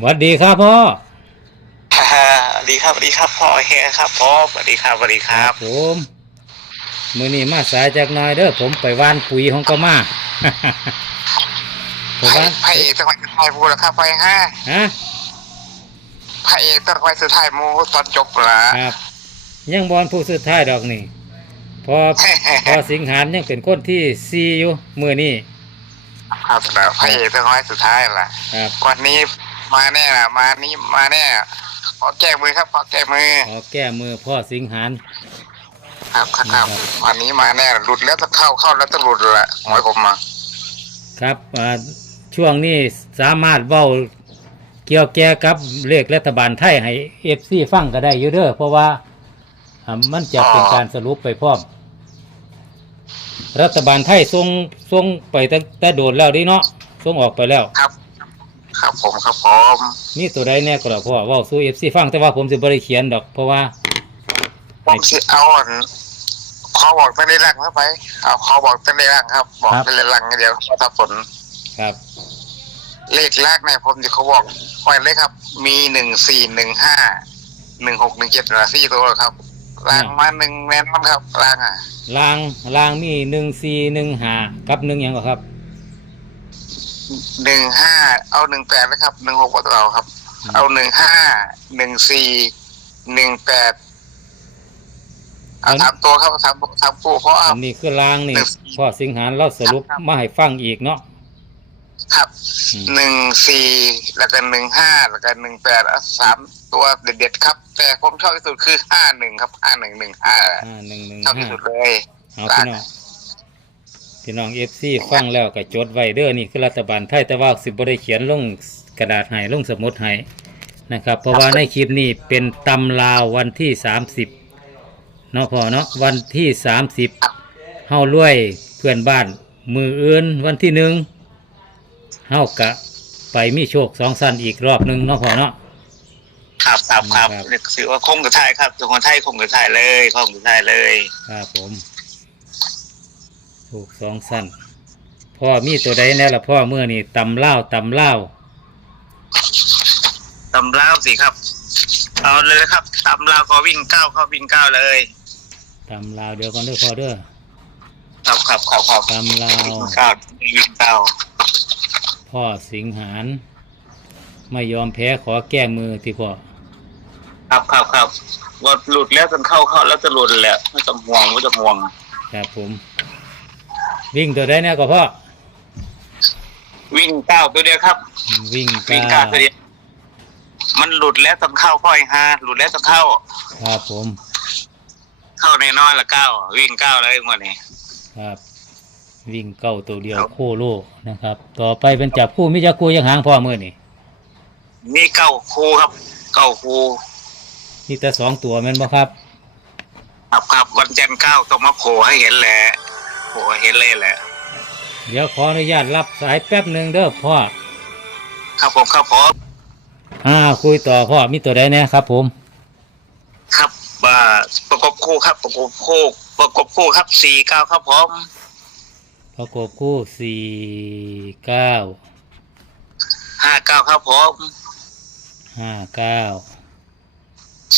หวัดดีครับพ่อฮ่าฮ่าสวัสดีครับสวัสดีครับพ่อโอเคครับพ่อสวัสดีครับสวัสดีครับ ผมมือนี้มาสายจากหน้อยเด้อผมไปว่านปุ๋ยของก็มาไปพระว่านพระเอกต้องไปสุดท้ายพูดแล้วครับไปห้าฮะพระเอกต้องไปสุดท้ายมูตอนจบละครับ ยังบอลผู้สุดท้ายดอกนี่พอพอสิงหานยังเป็นคนที่ซีอยู่มือนี้ครับแล้วพระเอกต้องไปสุดท้ายละครับวันนี้ มาแน่ละมานี้มาแน่ขอแก้มือครับขอแก้มือขอแก้มือพ่อสิงหานครับครับครับวันนี้มาแน่หลุดแล้วจะเข้าเข้าแล้วจะหลุดละหวยผมมาครับอ่าช่วงนี้สามารถเว้าเกี่ยวแก่กับเลขรัฐบาลไทยให้เอฟซีฟังก็ได้อยู่เด้อเพราะว่าอ่ามันจะเป็นการสรุปไปพร้อม รัฐบาลไทยส่งส่งไปตั้งแต่โดดแล้วดิเนาะส่งออกไปแล้วครับ ครับผมครับผมมีตัวใดแน่ก็แล้วพ่อเว่าสู้เอฟซีฟังแต่ว่าผมจะบริเขียนดอก เพราะว่า ผมสิเอาอันขอบอกตั้งแต่แรกเข้าไปเอาขอบอกตั้งแต่แรกครับ บอกตั้งแต่แรกเดียวถ้าผลครับ เลขแรกเนี่ยผมจะเขาบอกไว้เลยครับ มีหนึ่งสี่หนึ่งห้าหนึ่งหกหนึ่งเจ็ดละสี่ตัวครับล่างมาหนึ่งแน่นอนครับล่างอะ ลางลางมีหนึ่งสี่หนึ่งห้ากับหนึ่งหยังก็ครับ หนึ่งห้าเอาหนึ่งแปดนะครับหนึ่งหกก็เราครับ เอาหนึ่งห้าหนึ่งสี่หนึ่งแปดเอาสามตัวครับสามสามคู่เพราะอันนี้คือลางนี่หนึ่งสี่พ่อสิงหานเราสรุปครับมาให้ฟังอีกเนาะครับอืมหนึ่งสี่แล้วก็หนึ่งห้าแล้วก็หนึ่งแปดสามตัวเด็ดๆครับ แต่ผมชอบที่สุดคือห้าหนึ่งครับห้าหนึ่งหนึ่งห้าห้าหนึ่งหนึ่งชอบห้าที่สุดเลยเอาพี่น้อง พี่น้องเอฟซีฟังแล้วก็จดไว้เด้อนี่คือรัฐบาลไทยแต่ว่าสิบ่ได้เขียนลงกระดาษให้ลงสมุดให้นะครับ เพราะว่าในคลิปนี้เป็นตำลาววันที่สามสิบเนาะพ่อเนาะวันที่สามสิบเฮารวยเพื่อนบ้าน มืออื่นวันที่หนึ่งเฮากะไปมีโชคสองสั้นอีกรอบหนึ่งเนาะพ่อเนาะครับครับครับครับเรียกถือว่าคงกระทายครับจังหวัดไทยคงกระทายเลยคงกระทายเลย ครับผม ถูกสองสั้นพ่อมีตัวใดแน่ละพ่อเมื่อนี่ตำเล่าวตำเล่าวตำราวสิครับ เอาเลยครับตำราวก็วิ่งเก้าเข้าวิ่งเก้าเลยตำลาวเดียวกันเด้วยพ่อเด้อครับครับครับครับตำลาววิ่งเก้าวิ่งเก้าพ่อสิงหานไม่ยอมแพ้ขอแก้มือที่พ่อครับครับครับว่าหลุดแล้วจนเข้าเข้าแล้วจะหลุดแหละไม่ต้องห่วงไม่ต้องห่วง ครับผม วิ่งตัวใดเนี่ยก็พ่อวิ่งเก้าตัวเดียวครับ วิ่งวิ่งก้าเก้าตัวเดียวมันหลุดแล้วต้องเข้าค่อยฮาหลุดแล้วต้องเข้า ครับผม เข้าในนอนละเก้าวิ่งเก้าเลยงวดนี้ครับ วิ่งเก้าตัวเดียวโคโลนะครับ ต่อไปเป็นจับคู่มิจักคู่ยังหางพ่อมือนี่นี่เก้าคูครับ เก้าคูนี่แต่สองตัวแม่นบ่ครับ ครับครับวันจันทร์เก้าต้องมาโผล่ให้เห็นแหละ โผล่ให้เห็นเลยแหละ เดี๋ยวขออนุญาตรับสายแป๊บหนึ่งเด้อพ่อ ครับผมครับผมอ่า คุยต่อพ่อมีตัวใดเนี่ยครับ ผม ครับว่าประกบคู่ครับ ประกบคู่ ประกบคู่ครับสี่เก้าครับผมประกบคู่สี่เก้าห้าเก้าครับผมห้าเก้า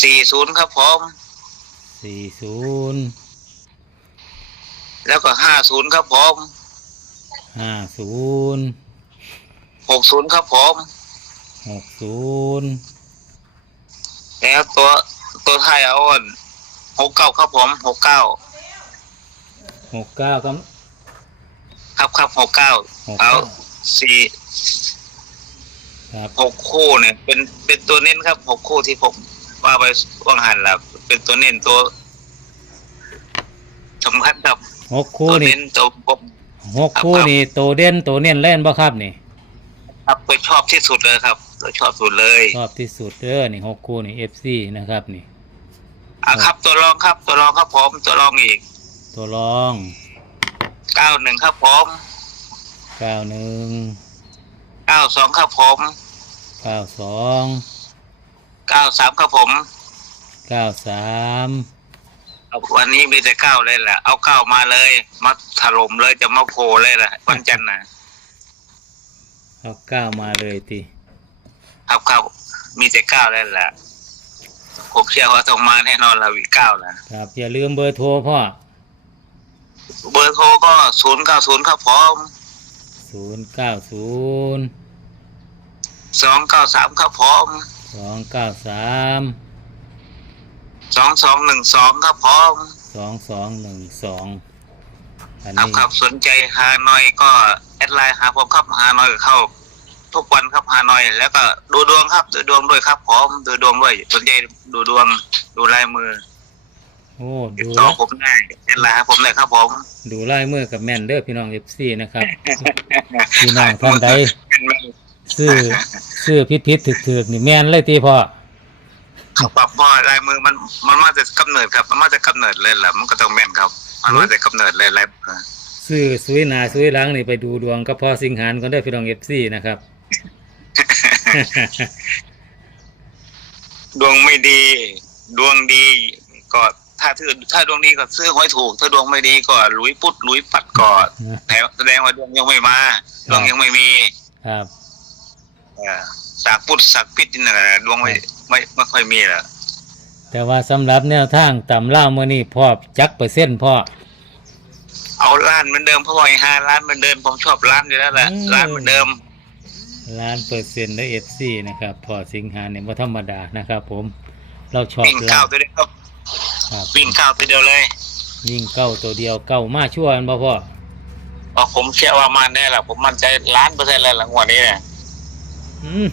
สี่ศูนย์ครับผมสี่ศูนย์ แล้วก็ห้าศูนย์ครับผมห้าศูนย์หกศูนย์ครับผมหกศูนย์แล้วตัวตัวไทายเอาหกเก้าครับผมหกเก้าหกเก้าครับ ครับครับหกเก้าหกเอาเก้าสี่ครับหกคู่เนี่ย เป็นเป็นตัวเน้นครับหกคู่ที่ผมว่าไปว่างหันละเป็นตัวเน้นตัวสำคัญครับ หกคู่ตัวนี่เน้นตัวผม หกคู่นี่โตเด่นโตเน่นเล่นบ่ครับนี่ครับไปชอบที่สุดเลยครับเราชอบสุดเลยชอบที่สุดเด้อนี่หกคู่นี่เอฟซีนะครับนี่ อะครับ ตัวรองครับ ตัวรองครับผมตัวรองอีกตัวรองเก้าหนึ่งครับผมเก้าหนึ่งเก้าสองครับผมเก้าสองเก้าสามครับผมเก้าสาม วันนี้มีแต่เก้าเลยแหละเอาเก้ามาเลย มาถล่มเลยจะมาโผล่เลยแหละวันจันทร์นะเอาเก้ามาเลยติครับครับมีแต่เก้าแล้วแหละผมเชื่อว่าต้องมาแน่นอนแล้ววีเก้านะครับ อย่าลืมเบอร์โทรพ่อเบอร์โทรก็ศูนย์เก้าศูนย์ครับผมศูนย์เก้าศูนย์สองเก้าสามครับผมสองเก้าสาม สองสองหนึ่งสองครับผมสองสองหนึ่งสองอันครับนี้ครับสนใจฮานอยก็แอดไลน์หาผมครับฮานอยเข้า ทุกวันครับฮานอยแล้วก็ดูดวงครับดูดวงด้วยครับผมดูดวงด้วยสนใจดูดวงดูลายมือโอ้ติดดูต่อละผมได้แอดไลน์หาผมเลยครับผมดูลายมือกับแม่นเด้อพี่น้องเอฟซีนะครับ พี่น้องท่านใดซื้อ ซื้อพิษพิษถึกถึกๆนี่แม่นเลยตีพ่อ ปรับพ่อลายมือมันมันมาจากกำเนิดครับ มันมาจากกำเนิดเลยแหละมันก็ต้องแม่นครับ มันมาจากกำเนิดเลยลายมือซื้อซุยหนาซุยหลังนี่ไปดูดวงก็พอสิงหานก็ได้อพี่น้องเอฟซีนะครับ ดวงไม่ดี ดวงดีก็ถ้าถือถ้าดวงดีก็ซื้อหวยถูก ถ้าดวงไม่ดีก็หลุยปุ๊ดหลุยปัดก่อนแต่แสดงว่าดวงยังไม่มาดวงยังไม่มี ครับเออสากปุดสากปิดนี่นะดวงไม่ ไม่ไม่ค่อยมีละแต่ว่าสำหรับแนวทางต่ำเล่ามื่อนี้พ่อจักเปอร์เซ็นต์พ่อ เอาล้านเหมือนเดิมเพราะว่าไอ้ห้าล้านเหมือนเดิมผมชอบล้านอยู่แล้วแหละอืมล้านเหมือนเดิม ล้านเปอร์เซ็นต์ได้เอฟซีนะครับพ่อสิงหาเนี่ยว่าธรรมดานะครับผมเราชอบวิ่งล้าเก้านตัวเดียวครับครับวิ่งเก้าตัวเดียวเลยยิ่งเก้าตัวเดียวเก้ามาชั่วกันบ่พ่อเพราะผมเชื่อว่ามันแน่แหละผมมั่นใจล้านเปอร์เซ็นต์เลยหลังวันนี้เนี่ยอืม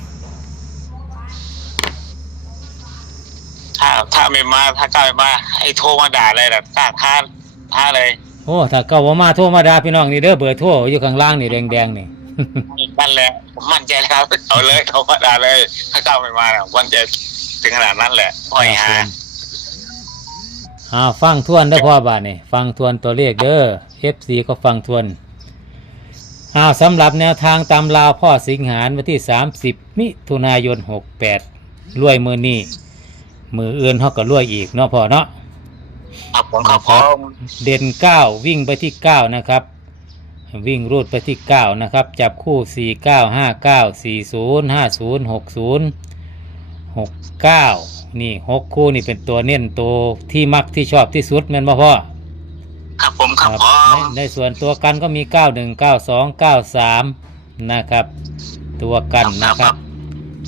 ถ้าถ้า ไม่มาถ้าก้าวไม่มาให้โทรมาด่าเลยแบบกล้าท้าท้าเลยโอ้ถ้าเก้าว่ามาโทรมาดาพี่น้องนี่เด้อเบอร์โทรอยู่ข้างล่างนี่แดงๆนี่ นั่นแหละผมมั่นใจแล้วเอาเลยเขามาด่าเลย ถ้าก้าวไม่มาเนี่ยวันจะถึงขนาดนั้นแหละพ่อยฮาอ่าฟังทวนเด้อพ่อบาทนี่ฟังทวนตัวเลขเด้อ FC ก็ฟังทวนอ่าสำหรับแนวทางตามลาวพ่อสิงหารวันที่ 30 มิถุนายน 68รวยมือนี้ มืออื่นเฮาก็รวยอีกเนาะพ่อเนาะครับผมครับผมเด่น9วิ่งไปที่9นะครับ วิ่งรูดไปที่9นะครับ จับคู่4 9 5 9 4 0 5 0 6 0 6 9นี่6คู่นี่เป็นตัวเน้นตัวที่มักที่ชอบที่สุดแม่นบ่พ่อครับผมครับผในมในส่วนตัวกันก็มี91 92 93นะครับ ตัวกันนะครับ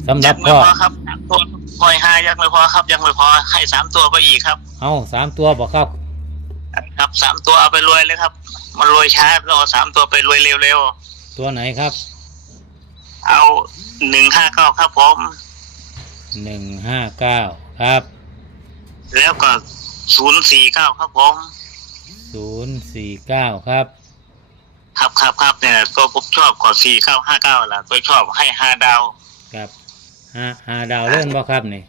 สำหยัรับงไม่พ่อ พอครับพ่อยฮายังไม่พอครับ ยังไม่พอให้สามตัวไปอีกครับ เอาสามตัวบอกครับ ครับสามตัวเอาไปรวยเลยครับ มันรวยช้าเราเอาสามตัวไปรวยเร็วตัวไหนครับๆเอาหนึ่งห้าเก้าครับผม159ครับแล้วก็ศูนย์สี่เก้าครับผม049ครับครับครับครับเนี่ยตัวผมชอบกอสี่เก้าห้าเก้าล่ะตัวชอบให้ห้าดาว ครับ ห้าห้าดาวเล่นบ่ครับนี่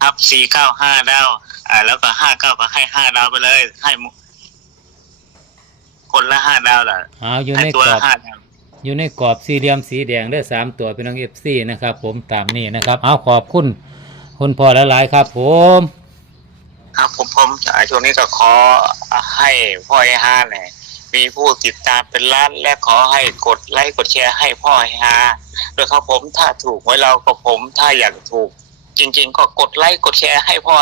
ครับสี่เก้าห้าดาวอ่า แล้วก็ห้าเก้าก็ให้ห้าดาวไปเลย ให้หมดคนละห้าดาวล่ะเอาอยู่ให้ในตัวกรอละบห้าดาว อยู่ในกรอบสี่เหลี่ยมสีแดงได้อสามตัวเป็นน้องเอฟซีนะครับผมตามนี้นะครับ เอาขอบคุณคุณพ่อละหลายๆครับ ผม ครับผมผมอ่าช่วงนี้ก็ขอให้พ่อไอ้ห้าเนี่ย มีผู้ติดตามเป็นล้านและขอให้กดไลค์กดแชร์ให้พ่อไอ้ห้าด้วยครับผมถ้าถูกไว้เราก็ผมถ้าอยากถูก จริง ๆ ก็กดไลค์กดแชร์ให้พ่อ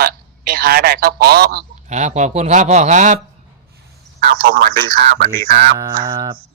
ไอ้ห้าได้ครับผมครับขอบคุณครับพ่อครับ ครับผมสวัสดีครับสวัสดีครับครับ